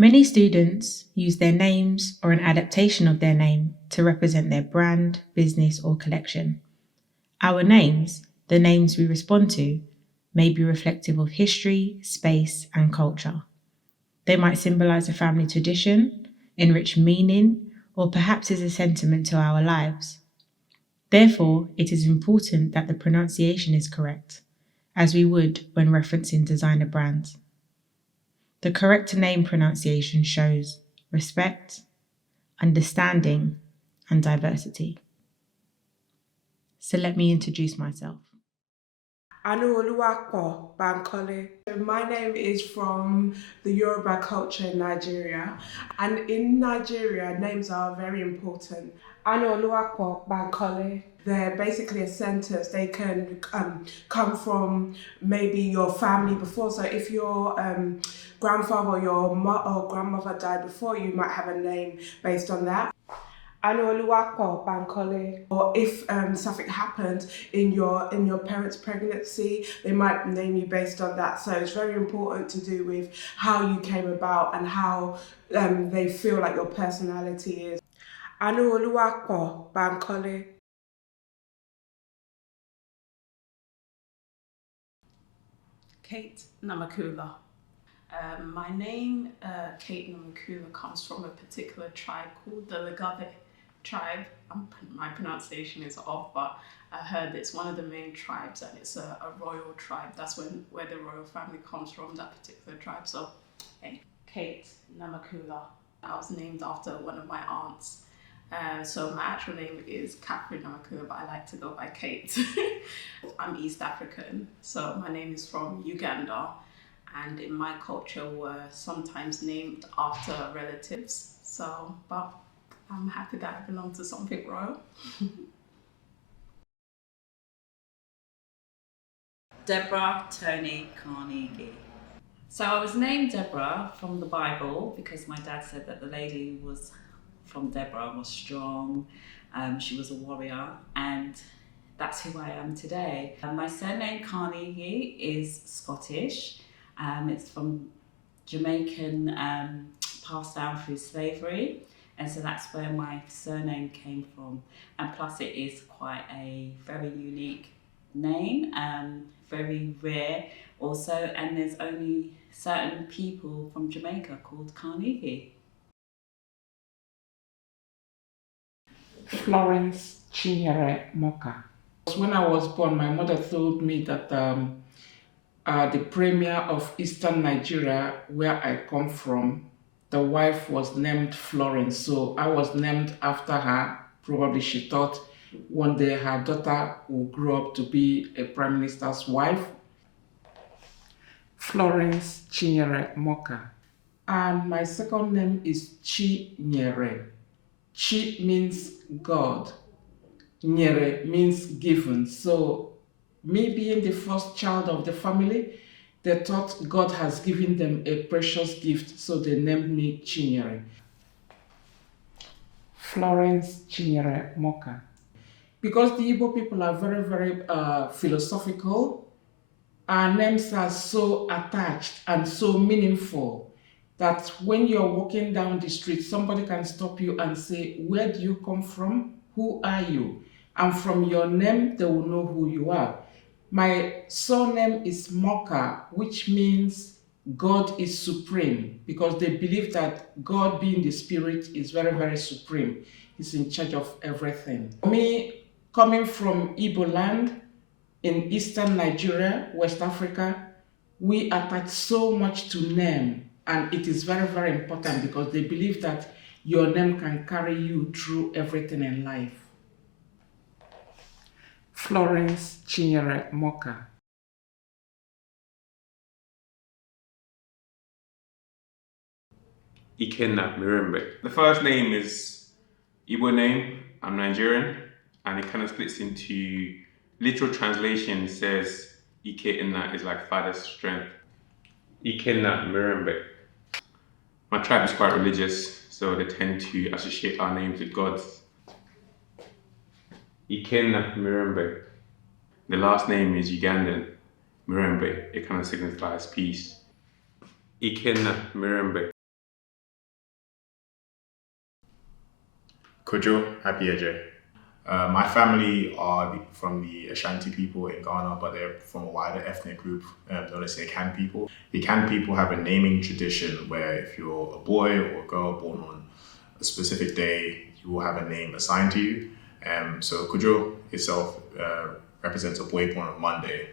Many students use their names or an adaptation of their name to represent their brand, business, or collection. Our names, the names we respond to, may be reflective of history, space, and culture. They might symbolize a family tradition, enrich meaning, or perhaps is a sentiment to our lives. Therefore, it is important that the pronunciation is correct, as we would when referencing designer brands. The correct name pronunciation shows respect, understanding, and diversity. So let me introduce myself. Bankole. My name is from the Yoruba culture in Nigeria, and in Nigeria, names are very important. Bankole. They're basically a sentence. They can come from maybe your family before. So if your grandfather or your or grandmother died before, you might have a name based on that. Bankole. Or if something happened in your parents' pregnancy, they might name you based on that. So it's very important to do with how you came about and how they feel like your personality is. Bankole. Cate Namakula. My name, Cate Namakula, comes from a particular tribe called the Lagave tribe. My pronunciation is off, but I heard it's one of the main tribes and it's a royal tribe. That's where the royal family comes from, that particular tribe. So, hey, Cate Namakula. I was named after one of my aunts. So my actual name is Cate Namakula, but I like to go by Cate. I'm East African, so my name is from Uganda, and in my culture we're sometimes named after relatives. So, but I'm happy that I belong to something royal. Deborah Carnegie. So I was named Deborah from the Bible because my dad said that the lady was from Deborah was strong, she was a warrior, and that's who I am today. My surname Carnegie is Scottish. It's from Jamaican, passed down through slavery, and so that's where my surname came from. And plus it is quite a very unique name, very rare also, and there's only certain people from Jamaica called Carnegie. Florance Chinyere Moka. When I was born, my mother told me that the premier of Eastern Nigeria, where I come from, the wife was named Florence, so I was named after her. Probably she thought one day her daughter will grow up to be a prime minister's wife. Florance Chinyere Moka. And my second name is Chinyere. Chi means God. Nyere means given. So me being the first child of the family, they thought God has given them a precious gift, so they named me Chinyere. Florance Chinyere Moka. Because the Igbo people are very, very philosophical, our names are so attached and so meaningful that when you're walking down the street, somebody can stop you and say, where do you come from? Who are you? And from your name, they will know who you are. My surname is Moka, which means God is supreme, because they believe that God, being the spirit, is very, very supreme. He's in charge of everything. Me, coming from Igbo land in Eastern Nigeria, West Africa, we attach so much to name, and it is very, very important because they believe that your name can carry you through everything in life. Florance Chinyere Moka. Ikenna Mirembe. The first name is Igbo name. I'm Nigerian, and it kind of splits into literal translation says Ikenna is like father's strength. Ikenna Mirembe. My tribe is quite religious, so they tend to associate our names with gods. Ikenna Mirembe. The last name is Ugandan. Mirembe. It kind of signifies peace. Ikenna Mirembe. Kojo Apeagyei. My family are from the Ashanti people in Ghana, but they're from a wider ethnic group known as the Ikenna people. The Ikenna people have a naming tradition where if you're a boy or a girl born on a specific day, you will have a name assigned to you. So Kojo itself represents a boy born on Monday,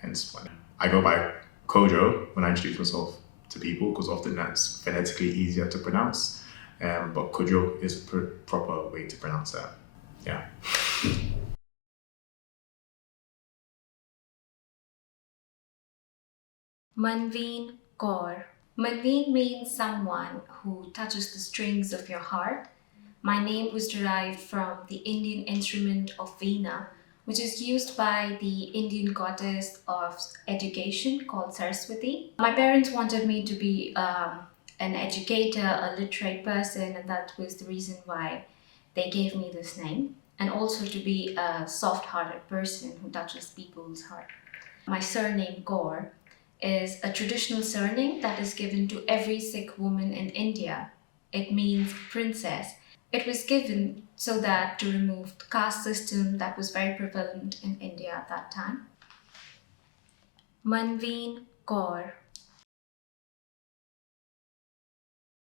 hence I go by Kojo when I introduce myself to people because often that's phonetically easier to pronounce. But Kojo is a proper way to pronounce that. Yeah. Manveen Kaur. Manveen means someone who touches the strings of your heart. My name was derived from the Indian instrument of Veena, which is used by the Indian goddess of education called Saraswati. My parents wanted me to be an educator, a literate person, and that was the reason why they gave me this name, and also to be a soft-hearted person who touches people's heart. My surname Kaur is a traditional surname that is given to every Sikh woman in India. It means princess. It was given so that to remove the caste system that was very prevalent in India at that time. Manveen Kaur.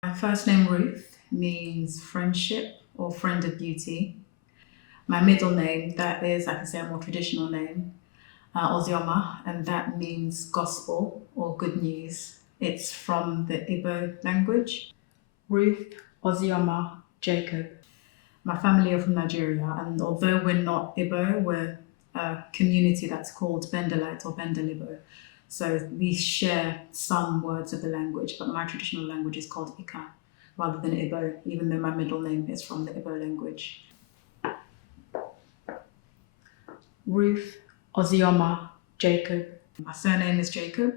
My first name, Ruth, means friendship or friend of beauty. My middle name, that is, I can say, a more traditional name, Ozioma, and that means gospel or good news. It's from the Igbo language. Ruth Ozioma Jacob. My family are from Nigeria, and although we're not Igbo, we're a community that's called Bendelite or Bendelibo. So we share some words of the language, but my traditional language is called Ika rather than Igbo, even though my middle name is from the Igbo language. Ruth Ozioma Jacob. My surname is Jacob,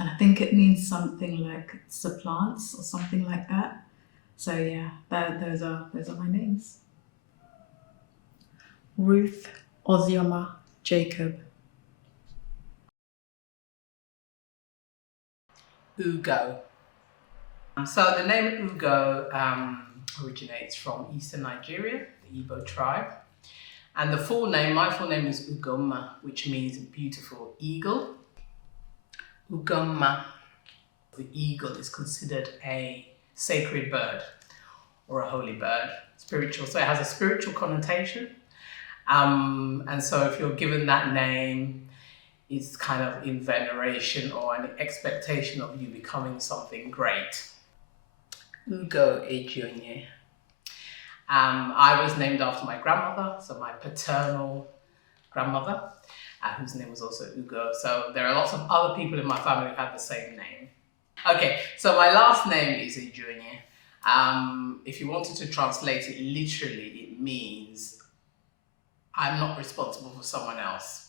and I think it means something like supplants or something like that. So yeah, those are my names. Ruth Ozioma Jacob. Ugo. So the name Ugo originates from eastern Nigeria, the Igbo tribe. And my full name is Ugoma, which means beautiful eagle. Ugoma, the eagle is considered a sacred bird or a holy bird, spiritual. So it has a spiritual connotation. And so if you're given that name, it's kind of in veneration or an expectation of you becoming something great. Kojo Apeagyei. I was named after my grandmother, so my paternal grandmother, whose name was also Ugo. So there are lots of other people in my family who have the same name. Okay, so my last name is Chinyere. If you wanted to translate it literally, it means I'm not responsible for someone else.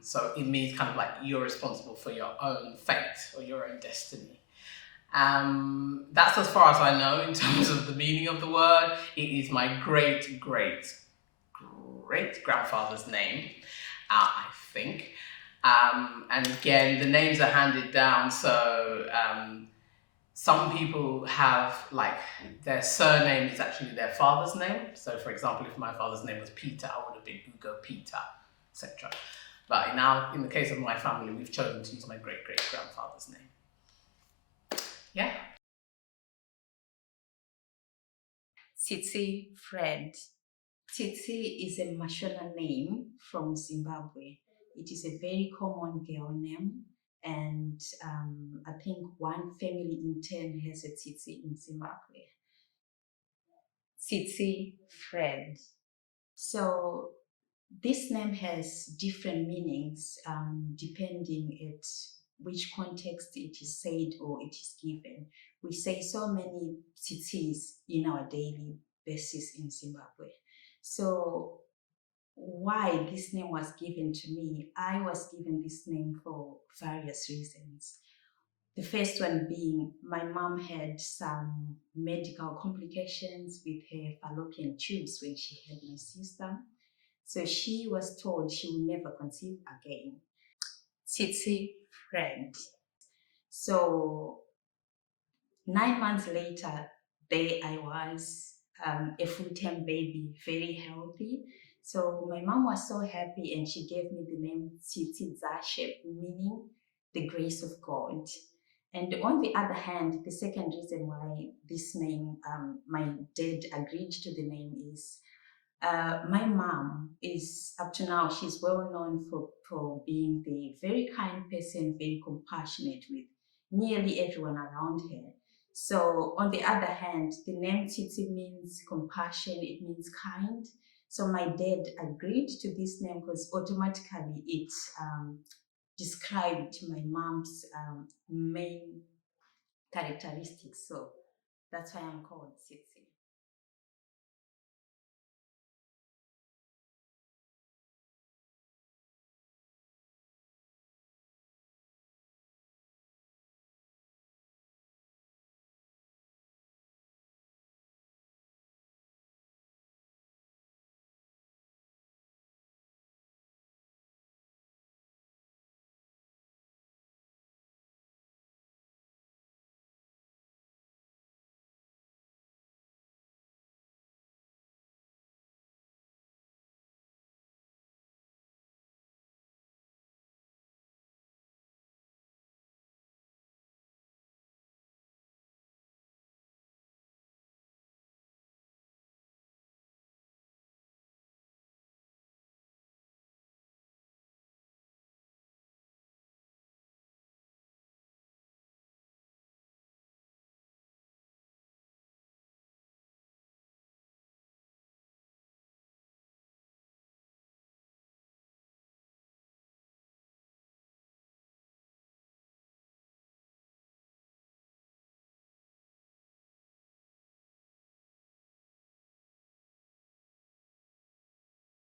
So it means kind of like you're responsible for your own fate or your own destiny. That's as far as I know in terms of the meaning of the word. It is my great grandfather's name, I think. And again, the names are handed down, so some people have, like, their surname is actually their father's name. So for example, if my father's name was Peter, I would have been Ugo Peter, etc. But in the case of my family, we've chosen to use my great-great-grandfather's name. Yeah. Tsitsi Fred. Tsitsi is a Mashola name from Zimbabwe. It is a very common girl name, and I think one family in 10 has a Tsitsi in Zimbabwe. Tsitsi Fred. So this name has different meanings depending at which context it is said or it is given. We say so many tsitsis in our daily basis in Zimbabwe. So why this name was given to me, I was given this name for various reasons. The first one being my mom had some medical complications with her fallopian tubes when she had my sister. So she was told she will never conceive again. Tsitsi Fred. So 9 months later, there I was. a full-term baby, very healthy. So my mom was so happy, and she gave me the name Zashe, meaning the grace of God. And on the other hand, the second reason why this name, my dad agreed to the name is my mom is, up to now, she's well known for being the very kind person, very compassionate with nearly everyone around her. So on the other hand, the name Tsitsi means compassion, it means kind. So my dad agreed to this name because automatically it described my mom's main characteristics. So that's why I'm called Tsitsi.